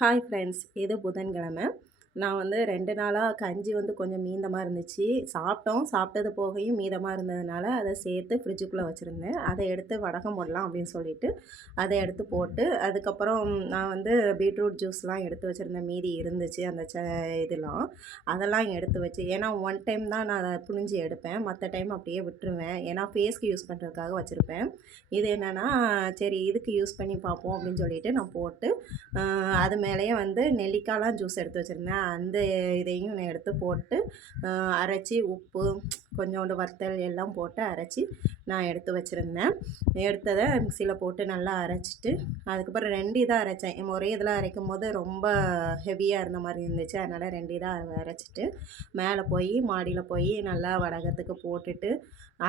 Hi friends, இது புதன்கிழமை. நான் வந்து 2 நாளா கஞ்சி வந்து கொஞ்சம் மீதமா இருந்துச்சு. சாப்பிட்டது போகையும் மீதமா இருந்ததுனால, அத சேர்த்து ஃப்ரிட்ஜுக்குள்ள வச்சுருந்தேன். அத எடுத்து வடகம் போடலாம் அப்படின்னு சொல்லிட்டு, அத எடுத்து போட்டு, அதுக்கப்புறம் நான் வந்து பீட்ரூட் ஜூஸ்லாம் எடுத்து வச்சுருந்தேன். மீதி இருந்துச்சு அந்த இதெல்லாம். அதெல்லாம் எடுத்து வச்சு ஏன்னா ஒன் டைம் தான் நான் அத புழிஞ்சு எடுப்பேன். மத்த டைம் அப்படியே விட்டுருவேன். ஏன்னா ஃபேஸ்க்கு யூஸ் பண்ணுறதுக்காக வச்சுருப்பேன். இது என்னன்னா, சரி இதுக்கு யூஸ் பண்ணி பார்ப்போம் அப்படின்னு சொல்லிட்டு நான் போட்டு அது மேலேயே வந்து நெல்லிக்காய்லாம் ஜூஸ் எடுத்து வச்சுருந்தேன். அந்த இதையும் நான் எடுத்து போட்டு அரைச்சி உப்பு, கொஞ்சோண்டு வத்தல் எல்லாம் போட்டு அரைச்சி நான் எடுத்து வச்சுருந்தேன். எடுத்ததை மிக்ஸியில் போட்டு நல்லா அரைச்சிட்டு, அதுக்கப்புறம் 2 இதாக அரைச்சேன். ஒரே இதில் அரைக்கும்போது ரொம்ப ஹெவியாக இருந்த மாதிரி இருந்துச்சு. அதனால் 2 இதாக அரைச்சிட்டு, மேலே போய் மாடியில் போய் நல்லா வடகத்துக்கு போட்டுட்டு,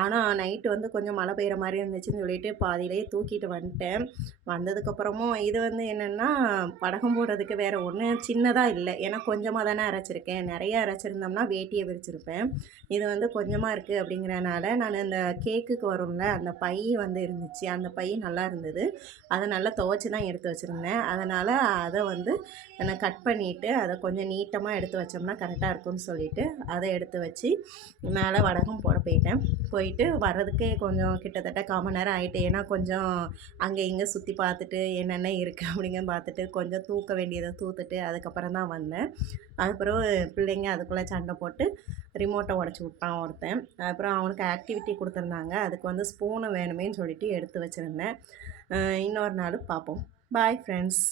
ஆனால் நைட்டு வந்து கொஞ்சம் மழை பெய்கிற மாதிரி இருந்துச்சுன்னு சொல்லிட்டு பாதியிலேயே தூக்கிட்டு வந்துட்டேன். வந்ததுக்கப்புறமும் இது வந்து என்னென்னா, வடகம் போடுறதுக்கு வேறு ஒன்றும் சின்னதாக இல்லை. ஏன்னா கொஞ்சமாக தானே அரைச்சிருக்கேன். நிறைய அரைச்சிருந்தோம்னா வேட்டியை விரிச்சிருப்பேன். இது வந்து கொஞ்சமாக இருக்குது அப்படிங்கிறனால, நான் இந்த கேக்குக்கு வரும்ல, அந்த பை வந்து இருந்துச்சு. அந்த பை நல்லா இருந்தது. அதை நல்லா துவைச்சி தான் எடுத்து வச்சுருந்தேன். அதனால் அதை வந்து நான் கட் பண்ணிவிட்டு, அதை கொஞ்சம் நீட்டமாக எடுத்து வச்சோம்னா கரெக்டாக இருக்கும்னு சொல்லிவிட்டு, அதை எடுத்து வச்சு மேலே வடகம் போட போயிட்டு வர்றதுக்கே கொஞ்சம் கிட்டத்தட்ட 1/4 மணி நேரம் ஆகிட்டு. ஏன்னா கொஞ்சம் அங்கே இங்கே சுற்றி பார்த்துட்டு என்னென்ன இருக்குது அப்படிங்கிறத பார்த்துட்டு, கொஞ்சம் தூக்க வேண்டியதை தூத்துட்டு அதுக்கப்புறம் தான் வந்தேன். அதுக்கப்புறம் பிள்ளைங்க அதுக்குள்ளே சண்டை போட்டு ரிமோட்டை உடச்சி விட்டான் ஒருத்தன். அப்புறம் அவனுக்கு ஆக்டிவிட்டி கொடுத்துருந்தாங்க. அதுக்கு வந்து ஸ்பூனு வேணுமேன்னு சொல்லிட்டு எடுத்து வச்சுருந்தேன். இன்னொரு நாள் பார்ப்போம். Bye friends.